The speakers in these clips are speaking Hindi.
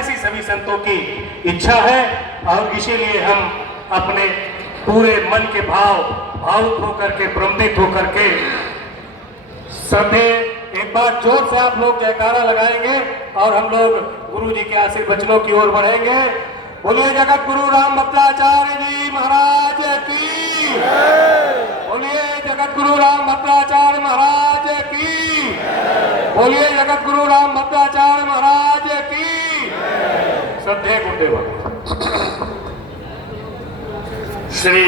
ऐसी सभी संतों की इच्छा है और इसीलिए हम अपने पूरे मन के भावुक होकर के, प्रम्बित होकर के सभी एक बार जोर से आप लोग जयकारा लगाएंगे और हम लोग गुरु जी के आशीर्वचनों की ओर बढ़ेंगे। बोलिए जगत गुरु राम भद्राचार्य जी महाराज की, बोलिए जगत गुरु राम भद्राचार्य महाराज की, बोलिए जगत गुरु राम भद्राचार्य महाराज की। श्रद्धेय गुरुदेव श्री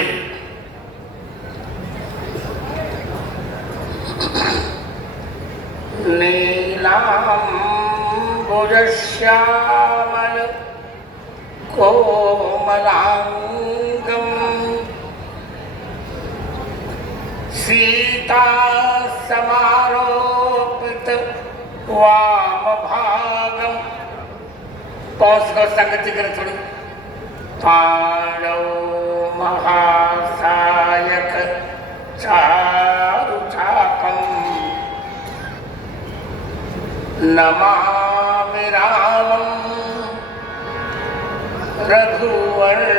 नीलाम्बुजश्यामल कोमलांगं सीता समारोपित वामभागं पौष को संगति कर थोड़ी पाणौ महासायक चारुचाकम् नमामि रामं रघुवंशनाथम्।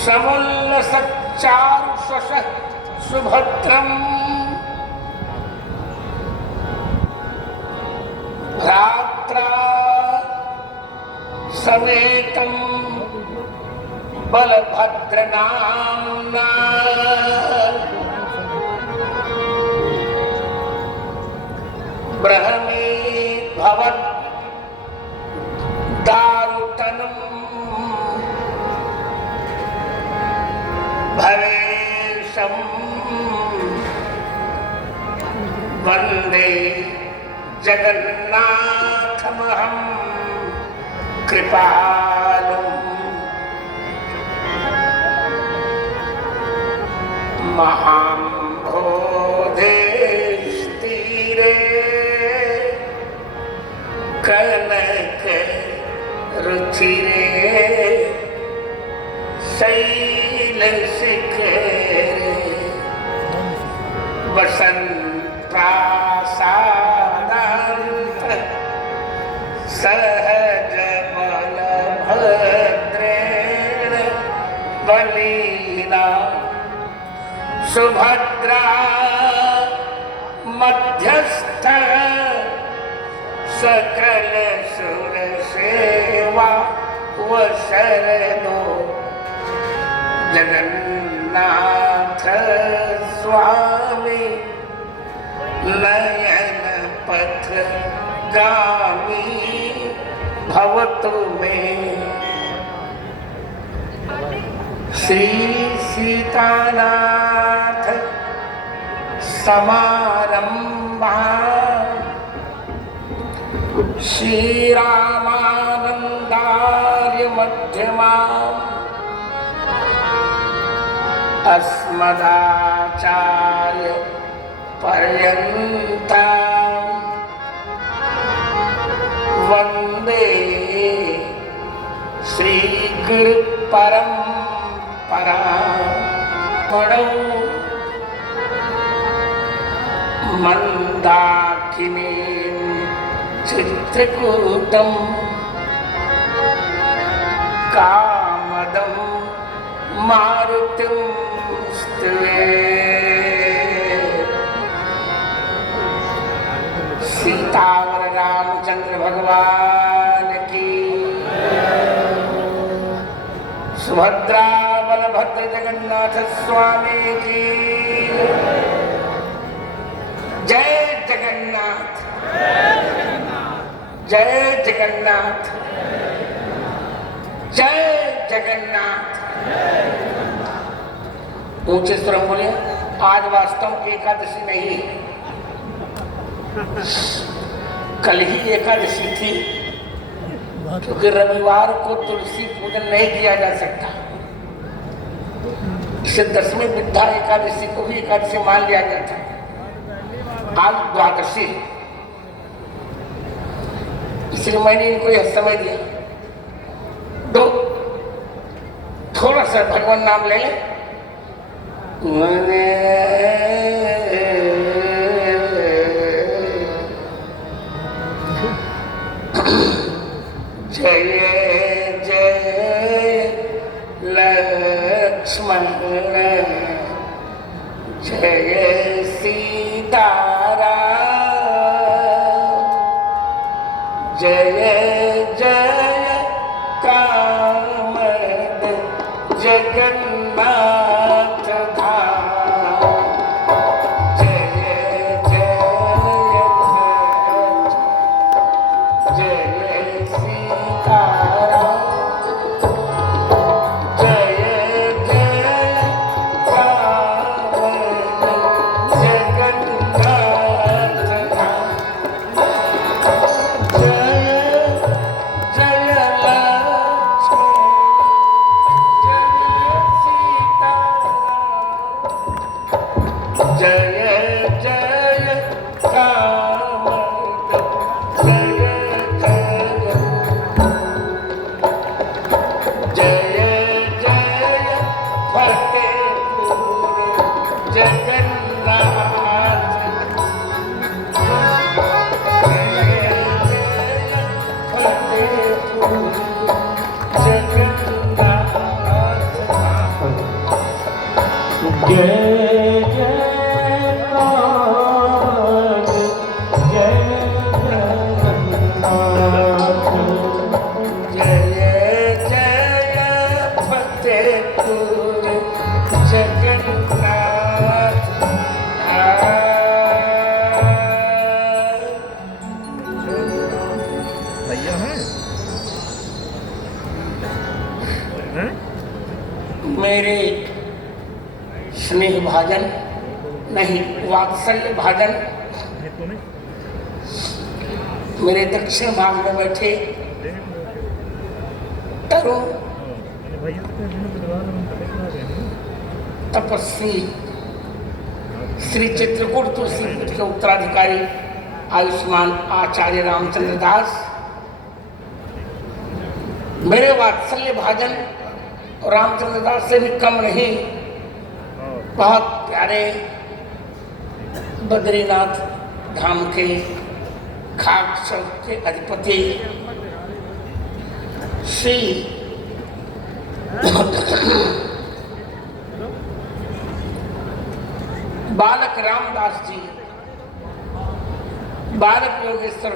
समुल्लसत् चारुशः सुभद्रम् भ्रात्रा समेतं बलभद्रनाम्ना ब्रह्मेत् भवत् दारुतनं भवेशं वन्दे जगन्नाथमहं कृपालुम्। महाम्भोधेस्तीरे कनक रुचिरे शैलशिखरे वसन्प्रासादान्त सहज बलभद्रेण बलिना सुभद्रा मध्यस्थ सकल सुर सेवा वशरदो जगन्नाथ स्वामी नयन पथ गामी भवतु मे। श्री सीतानाथ समारंभा श्रीरामानंदार्य मध्यमा अस्मदाचार्य पर्यंता वंदे श्री गुरु परंपरा। मंदाकिनी चित्रकूटम कामदं मारुतिं स्तुवे। सीतावर रामचंद्र भगवान की, सुभद्रा बलभद्र जगन्नाथ स्वामी की जय जगन्नाथ, जय जगन्नाथ, जय जगन्नाथ। ऊंचे स्वर में बोले। आज वास्तव एकादशी नहीं है, कल ही एकादशी थी, क्योंकि रविवार को तुलसी पूजन नहीं किया जा सकता। इसे दसवीं विद्या एकादशी को भी एकादशी मान लिया गया था। आज द्वादशी, इसलिए मैंने इनको यह समय दिया। से भगवान नाम ले ले। जय जय लक्ष्मण जय सीताराम जय जय कामद जगन्नाथ धाम जय जय जय सीताराम जय जय कामद जगन्नाथ धाम मेरे स्नेह भाजन नहीं वात्सल्य भाजन मेरे दक्षिण भाग में बैठे तरुण तपस्वी श्री चित्रकूट तुलसीपुर के उत्तराधिकारी आयुष्मान आचार्य रामचंद्र दास, मेरे वात्सल्य भाजन रामचंद्र दास से भी कम नहीं, बहुत प्यारे बद्रीनाथ धाम के खाक चौक के अधिपति श्री बालक रामदास जी, बालक योगेश्वर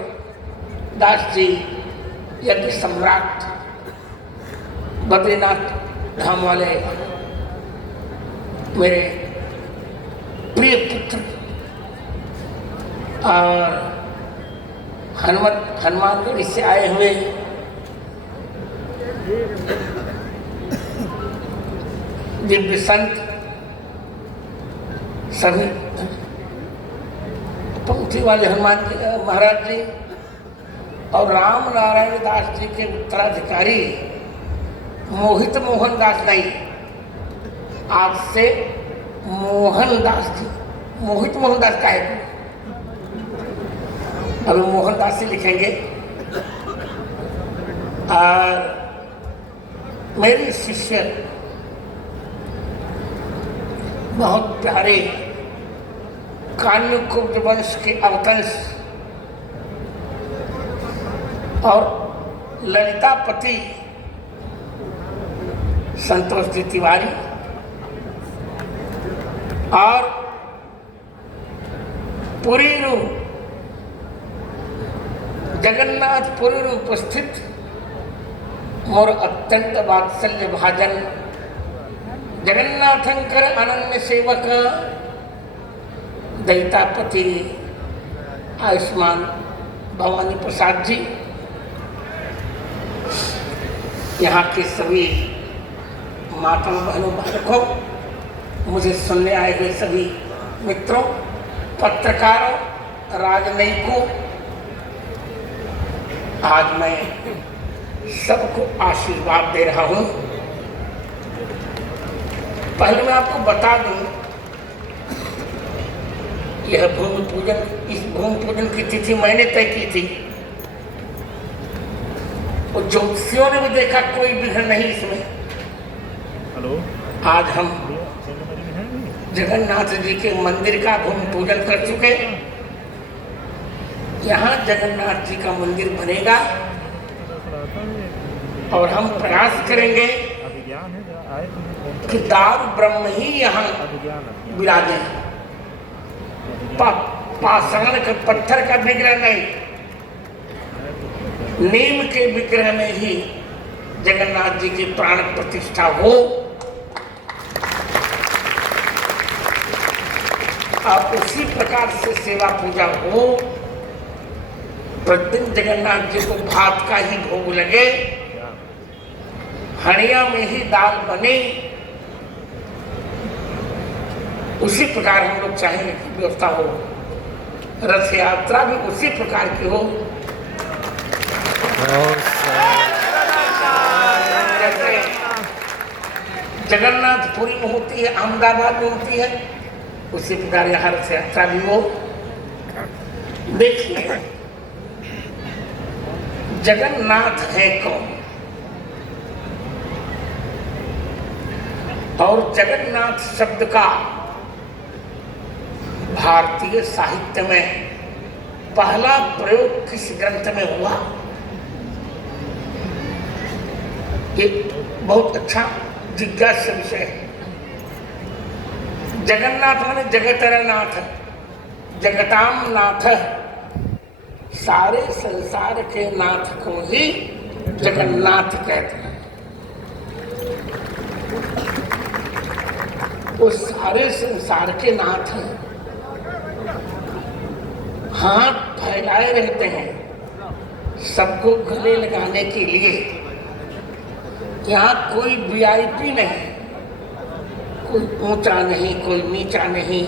दास जी, यज्ञ सम्राट बद्रीनाथ धाम वाले मेरे प्रिय पुत्र और हनुमानगढ़ी से आए हुए दिव्य संत सभी पंक्ति वाले हनुमान जी महाराज जी और राम नारायण दास जी के उत्तराधिकारी मोहित मोहन दास नहीं, आज से मोहन दास जी, मोहित मोहन दास का है, अभी मोहन दास से लिखेंगे। और मेरी शिष्य बहुत प्यारे कान्युकुब्ज वंश के अवतंश और ललितापति संतोष जी तिवारी और पुरीरू जगन्नाथपुरी उपस्थित मोर अत्यंत वात्सल्य भाजन जगन्नाथंकर अनन्य सेवक दैतापति आयुष्मान भवानी प्रसाद जी, यहाँ के सभी माता बहनों बालकों, मुझे सुनने आए हुए सभी मित्रों, पत्रकारों, राजनयिकों, आज मैं सबको आशीर्वाद दे रहा हूँ। पहले मैं आपको बता दूं, यह भूमि पूजन, इस भूमि पूजन की तिथि मैंने तय की थी और ज्योतिषियों ने भी देखा कोई विघ्न नहीं इसमें, आज हम जगन्नाथ जी के मंदिर का भूमि पूजन कर चुके। यहाँ जगन्नाथ जी का मंदिर बनेगा और हम प्रयास करेंगे कि दारू ब्रह्म ही यहाँ विराजे। पाषाण के पत्थर का विग्रह नहीं, नीम के विग्रह में ही जगन्नाथ जी की प्राण प्रतिष्ठा हो और उसी प्रकार से सेवा पूजा हो। प्रतिदिन जगन्नाथ जी को भात का ही भोग लगे, हड़िया में ही दाल बने। उसी प्रकार हम लोग चाहेंगे कि व्यवस्था हो। रथ यात्रा भी उसी प्रकार की हो जैसे जगन्नाथपुरी में होती है, अहमदाबाद में होती है, उसी प्रकार यहाँ रथ यात्रा भी हो। देखिए जगन्नाथ है कौन और जगन्नाथ शब्द का भारतीय साहित्य में पहला प्रयोग किस ग्रंथ में हुआ, ये बहुत अच्छा जिज्ञासा विषय है। जगन्नाथ माने जगतरनाथ, जगताम नाथ, सारे संसार के नाथ को ही जगन्नाथ कहते हैं। वो सारे संसार के नाथ हैं, हाथ फैलाए रहते हैं सबको गले लगाने के लिए। यहाँ कोई वीआईपी नहीं, कोई ऊंचा नहीं, कोई नीचा नहीं।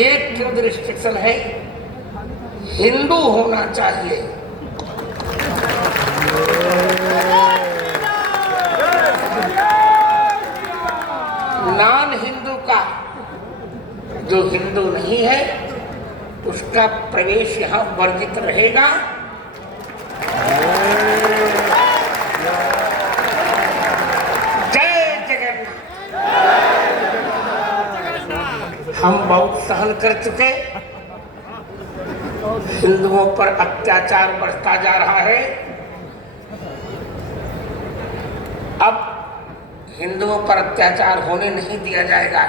एक जो रिस्ट्रिक्शन है, हिंदू होना चाहिए। नॉन हिंदू का, जो हिंदू नहीं है उसका प्रवेश यहाँ वर्जित रहेगा। जय जगन्नाथ। हम बहुत सहन कर चुके, हिंदुओं पर अत्याचार बढ़ता जा रहा है। अब हिंदुओं पर अत्याचार होने नहीं दिया जाएगा।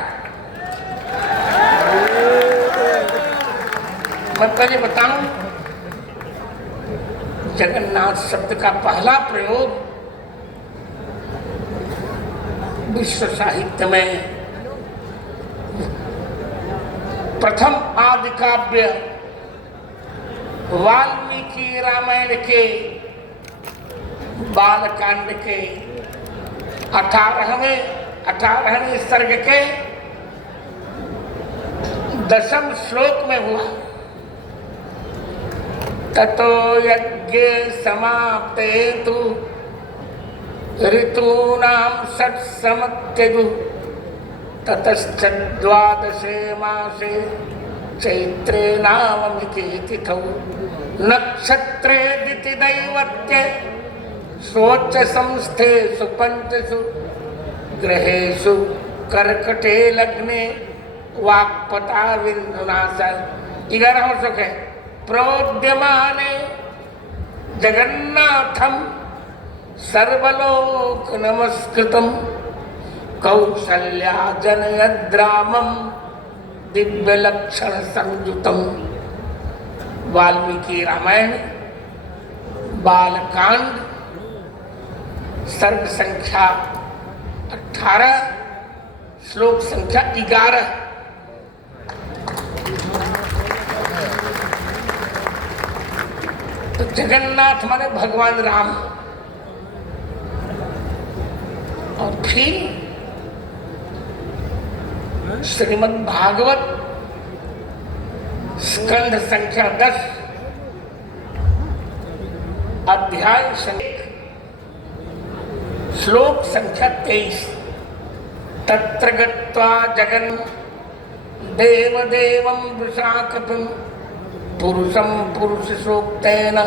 मैं पहले बताऊं, जगन्नाथ शब्द का पहला प्रयोग विश्व साहित्य में प्रथम आदि काव्य वाल्मीकि रामायण के बालकांड के 18वें सर्ग के 10वें श्लोक में हुआ। ततो यज्ञ समाप्ते तु ऋतूनां षट्समत्यजु ततश्च द्वादशे मासे चैत्रे नाममिति तिथौ नक्षत्रे दिति दैवत्ये स्वोच्च संस्थेषु पंचसु ग्रहेषु कर्कटे लग्ने वाक्पता विन्दुनाश। 11वां श्लोक है। प्रोद्यमाने जगन्नाथम सर्वलोक नमस्कृतम कौसल्या जनयद्रामम दिव्य लक्षण संयुतम। वाल्मीकि रामायण बालकांड सर्ग संख्या 18 श्लोक संख्या 11। तो जगन्नाथ माने भगवान राम। और फिर श्रीमद् भागवत स्कंध संख्या 10 अध्याय श्लोक संख्या 23। तत्र गत्वा जगन् देवदेवं वृषाकपिं पुरुषं पुरुषसूक्तेन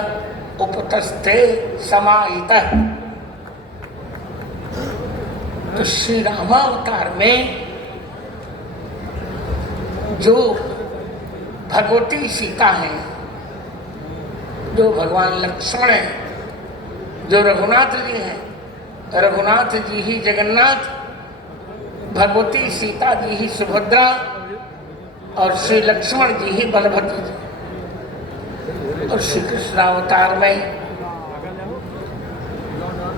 उपतस्थे समाहितः। तो श्री रामावतार में जो भगवती सीता हैं, जो भगवान लक्ष्मण हैं, जो रघुनाथ जी हैं, रघुनाथ जी ही जगन्नाथ, भगवती सीता जी ही सुभद्रा और श्री लक्ष्मण जी ही बलभद्र जी। और श्री कृष्ण अवतार में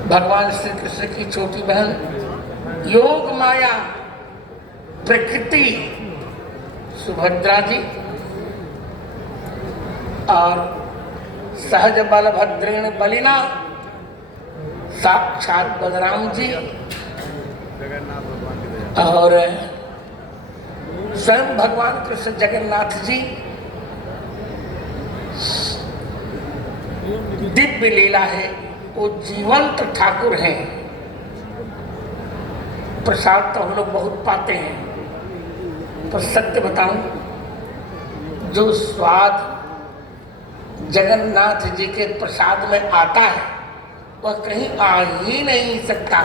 भगवान श्री कृष्ण की छोटी बहन योग माया प्रकृति सुभद्रा जी और सहज बलभद्रेण बलिना साक्षात बलराम जी और स्वयं भगवान कृष्ण जगन्नाथ जी दिव्य लीला है। वो जीवंत ठाकुर हैं। प्रसाद तो हम लोग बहुत पाते हैं, पर सत्य बताऊं, जो स्वाद जगन्नाथ जी के प्रसाद में आता है वह कहीं आ ही नहीं सकता।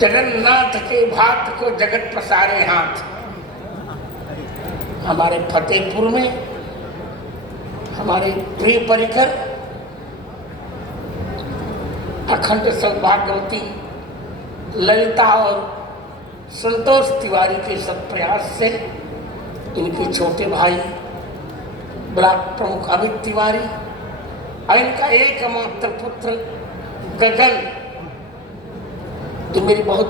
जगन्नाथ के भात को जगत पसारे हाथ। हमारे फतेहपुर में हमारे प्रिय परिकर अखंड सौभाग्यवती ललिता और संतोष तिवारी के सब प्रयास से इनके छोटे भाई ब्लॉक प्रमुख अमित तिवारी और इनका एकमात्र पुत्र गगन, जो मेरी बहुत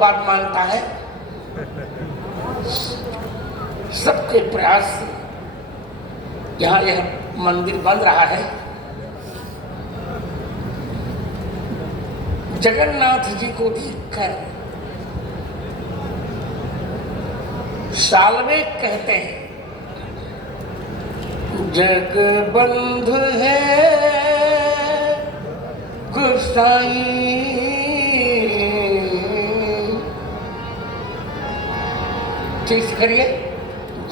बात मानता है, सबके प्रयास से यहाँ यह मंदिर बन रहा है। जगन्नाथ जी को देखकर सालवे कहते हैं, जग बंधु है गुसाई, चीज करिए,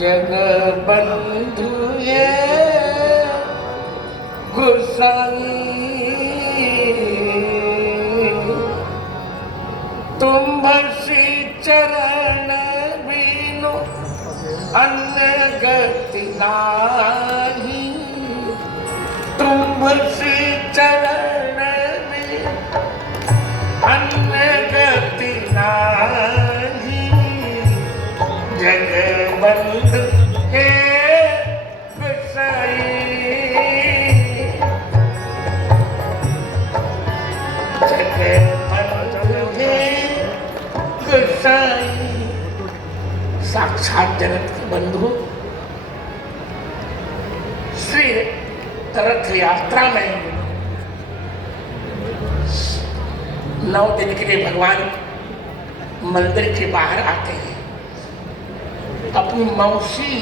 जग बंधु है गुसाई, तुम भसी चरण बिनु अन्न गति नाही, तुम भसी चरण बिनु अन्न गति नाही, जगबंधु हे गुसाई, जगबंधु हे गुसाई, साक्षात जगत के बंधु। श्री रथ यात्रा में 9 दिन के लिए भगवान मंदिर के बाहर आते हैं, अपनी मौसी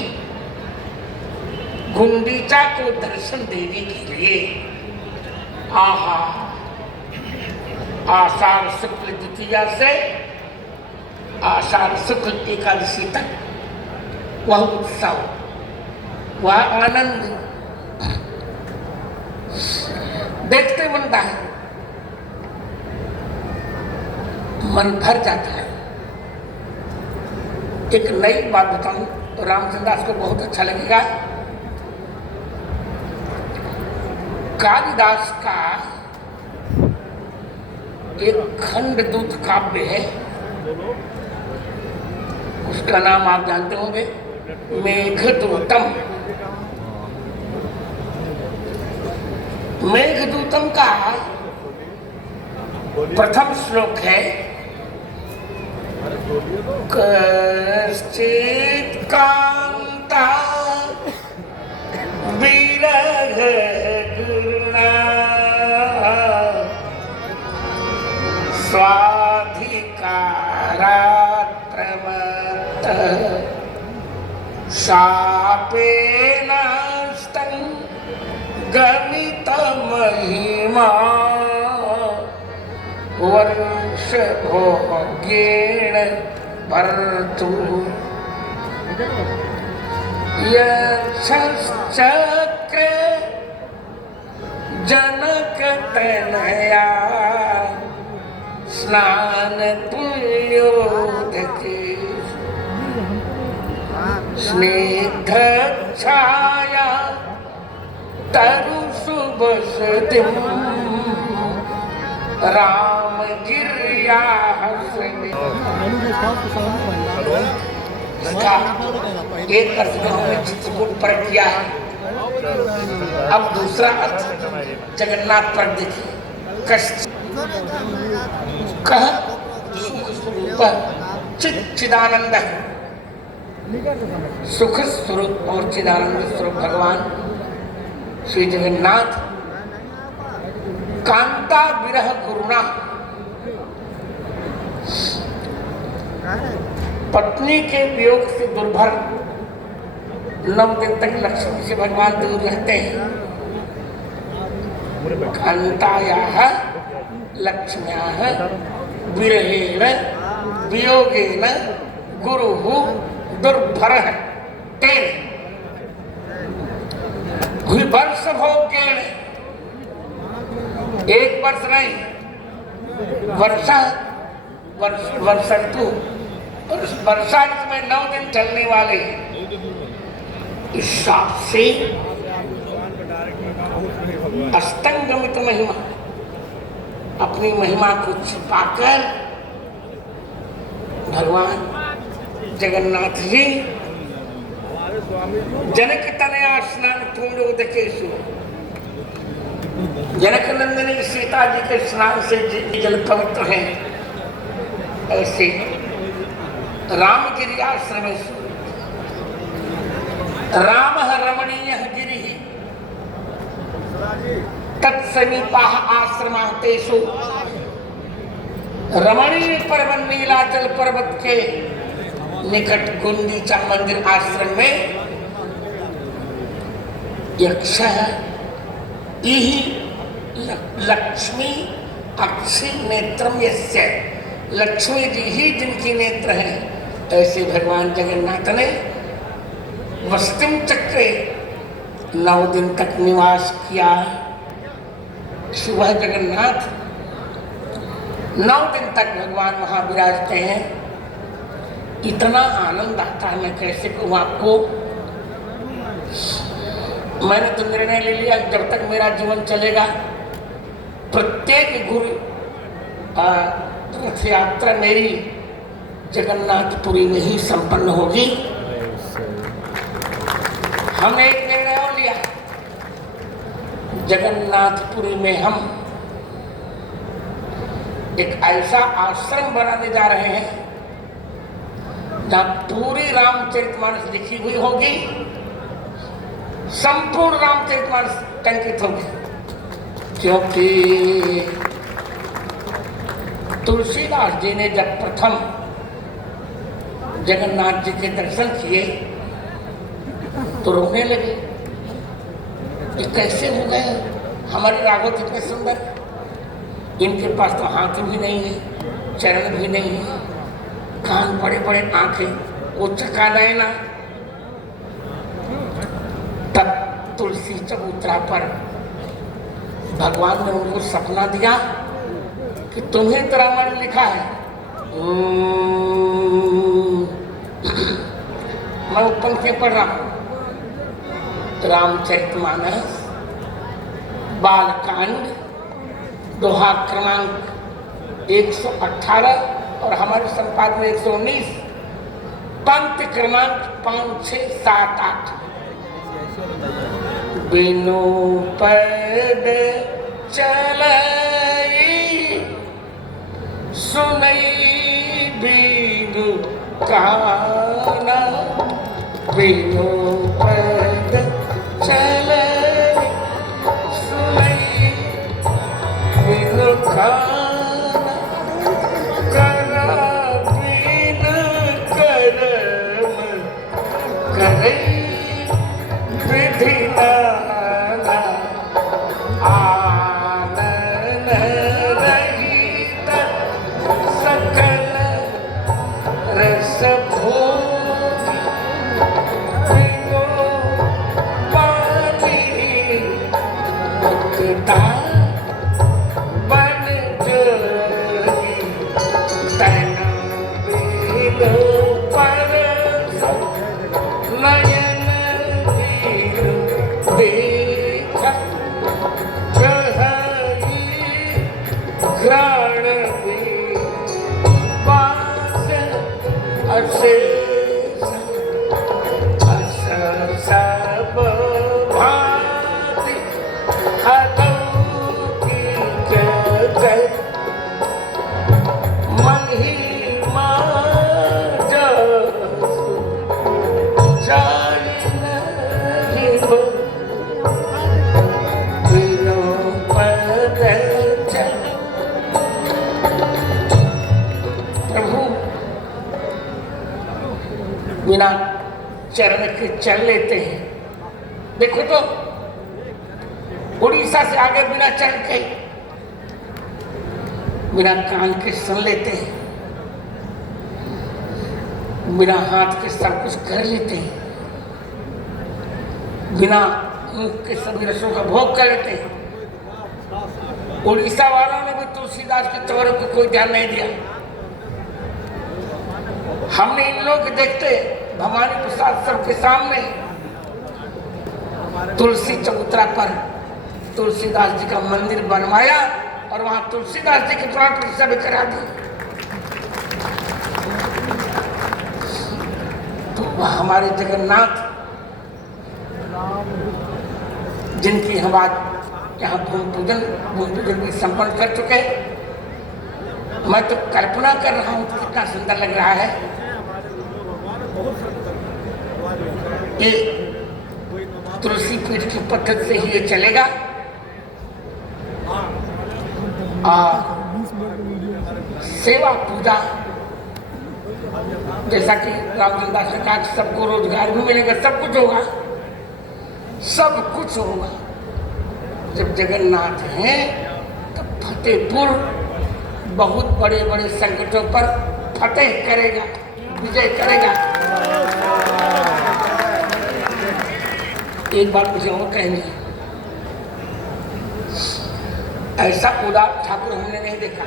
गुंडीचा को दर्शन देने के लिए। आहा, आषाढ़ शुक्ल द्वितीया से आषाढ़ शुक्ल एकादशी तक वह उत्सव, वह आनंद देखते बनता है, मन भर जाता है। एक नई बात बताऊं तो रामचंद्र दास को बहुत अच्छा लगेगा। कालिदास का एक खंडदूत काव्य है, उसका नाम आप जानते होंगे, मेघदूतम। मेघदूतम का प्रथम श्लोक है, कश्चित् कांता विरह गुरुणा स्वाधिकारात् प्रमत्तः शापेनास्तं गमितमहिमा वर्षभोगेण भर्तु यशश्चक्रे जनक तनया स्नान तुल्योदके स्निग्ध छाया तरु सुबसतिम राम गिरिया इसका एक अर्थ में हमने चित्रकूट पर किया है। अब दूसरा अर्थ जगन्नाथ पर देखिए। कष्ट कह सुख स्वरूप चिदानंद, सुख स्वरूप और चिदानंद स्वरूप भगवान श्री जगन्नाथ कांता विरह गुरुणा, पत्नी के वियोग से दुर्भर 9 दिन तक लक्ष्मी से भगवान दूर रहते हैं। कांतायाः लक्ष्म्याः विरहेण वियोगेन गुरुः दुर्भरः तेन वर्ष भोगेण, 1 वर्ष नहीं, वर्षा ऋतु और वर्षा ऋतु में 9 दिन चलने वाले इस हिसाब से अस्तंगमित महिमा, अपनी महिमा को छिपाकर भगवान जगन्नाथ जी जनक तनया स्नान पुण्योदकेषु, जनक नंदिनी सीता जी के स्नान से जल पवित्र हैं, ऐसे रामगिरि आश्रमेषु रामः रमणीयः गिरिः तत्समीपाः आश्रमाः तेषु, रमणीय पर्वत नीलाचल पर्वत के निकट गुंडीचा मंदिर आश्रम में यक्षः इहि लक्ष्मी अक्षी नेत्रम यस्य, लक्ष्मी जी ही जिनकी नेत्र है, ऐसे भगवान जगन्नाथ ने वस्तिम चक्रे 9 दिन तक निवास किया। सुबह जगन्नाथ 9 दिन तक भगवान वहां विराजते हैं। इतना आनंद आता है, मैं कैसे कहूँ आपको। मैंने तो निर्णय ले लिया जब तक मेरा जीवन चलेगा प्रत्येक गुरु रथ यात्रा मेरी जगन्नाथपुरी में ही संपन्न होगी। हमने एक निर्णय और लिया, जगन्नाथपुरी में हम एक ऐसा आश्रम बनाने जा रहे हैं जहां पूरी रामचरितमानस लिखी हुई होगी, संपूर्ण रामचरितमानस टंकित होगी। क्योंकि तुलसीदास जी ने जब प्रथम जगन्नाथ जी के दर्शन किए तो रोने लगे। ये कैसे हो गए? हमारे राघव कितने सुंदर, इनके पास तो हाथ भी नहीं है, चरण भी नहीं है, कान बड़े बड़े, आंखें वो चका नयना। तब तुलसी चबूतरा पर भगवान ने उनको सपना दिया कि तुम्हें तो रामायण लिखा है। मैं पंक्ति पढ़ रहा हूं, रामचरितमानस बालकांड दोहा क्रमांक 118 और हमारे संपाद में 119, पंक्ति क्रमांक 5, 6, 7, 8। बिनु पद चलई सुनई बिनु काना, बिनु पद चलई सुनई बिनु काना, कर बिन करम करई विधि नाना, आनन रहित सकल रस भोगी भक्ता बन जोगी तन बिनु परस नयन बिनु देखा प्रहरी घ्राण बास अशेष अस सब भांति अलौकिक जगत महिमा जसु जान नहीं बिनु पद चल। प्रभु बिना चरण के चल लेते हैं। देखो तो उड़ीसा से आगे बिना चरण के बिना कान के सुन लेते हैं, बिना हाथ के सब कुछ कर लेते हैं, बिना मुख के सभी रसों का भोग कर लेते हैं। उड़ीसा वालों ने भी तुलसीदास के चौरे को कोई ध्यान नहीं दिया। हमने इन लोग के देखते भवानी प्रसाद सबके सामने तुलसी चबूतरा पर तुलसीदास जी का मंदिर बनवाया और वहां तुलसीदास जी की प्राण प्रतिष्ठा भी करा दी। तो हमारे जगन्नाथ जिनकी हम आज यहाँ भूमि पूजन भी संपन्न कर चुके, मैं तो कल्पना कर रहा हूँ कितना सुंदर लग रहा है। ये तुलसी पीठ की पद्धति से ही ये चलेगा और सेवा पूजा जैसा कि रामचंद्र दास ने कहा कि सबको रोजगार भी मिलेगा, सब कुछ होगा, सब कुछ होगा। जब जगन्नाथ हैं तो फतेहपुर बहुत बड़े बड़े संकटों पर फतेह करेगा, विजय करेगा। एक बात मुझे और कहनी है, ऐसा उदार ठाकुर हमने नहीं देखा।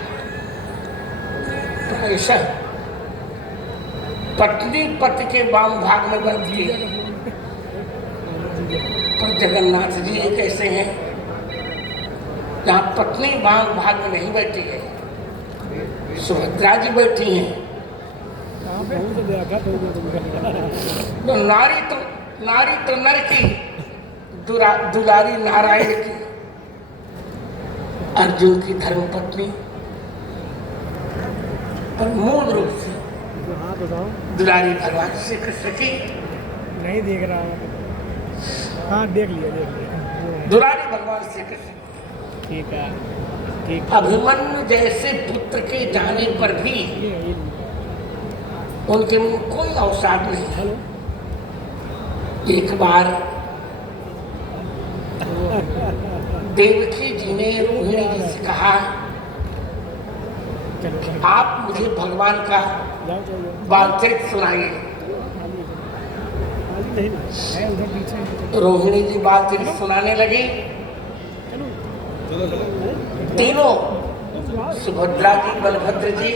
तो ऐसा पत्नी पति के वाम भाग में बैठती है, पर जगन्नाथ जी एक ऐसे हैं जहाँ पत्नी वाम भाग में नहीं बैठी है, सुभद्रा जी बैठी हैं। तो नारी तो नर की दुलारी नारायण की, अर्जुन की धर्मपत्नी और मूल रूप से दुलारी भगवान श्री कृष्ण की। नहीं देख रहा हूँ। हाँ देख लिया दुलारी भगवान श्री कृष्ण। ठीक है ठीक। अभिमन्यु जैसे पुत्र के जाने पर भी उनके मुंह कोई अवसाद नहीं। एक बार देवकी जी ने रोहिणी जी से कहा, आप मुझे भगवान का बालचरित्र सुनाइए। रोहिणी जी बालचरित्र सुनाने लगी। तीनों सुभद्रा जी, बलभद्र जी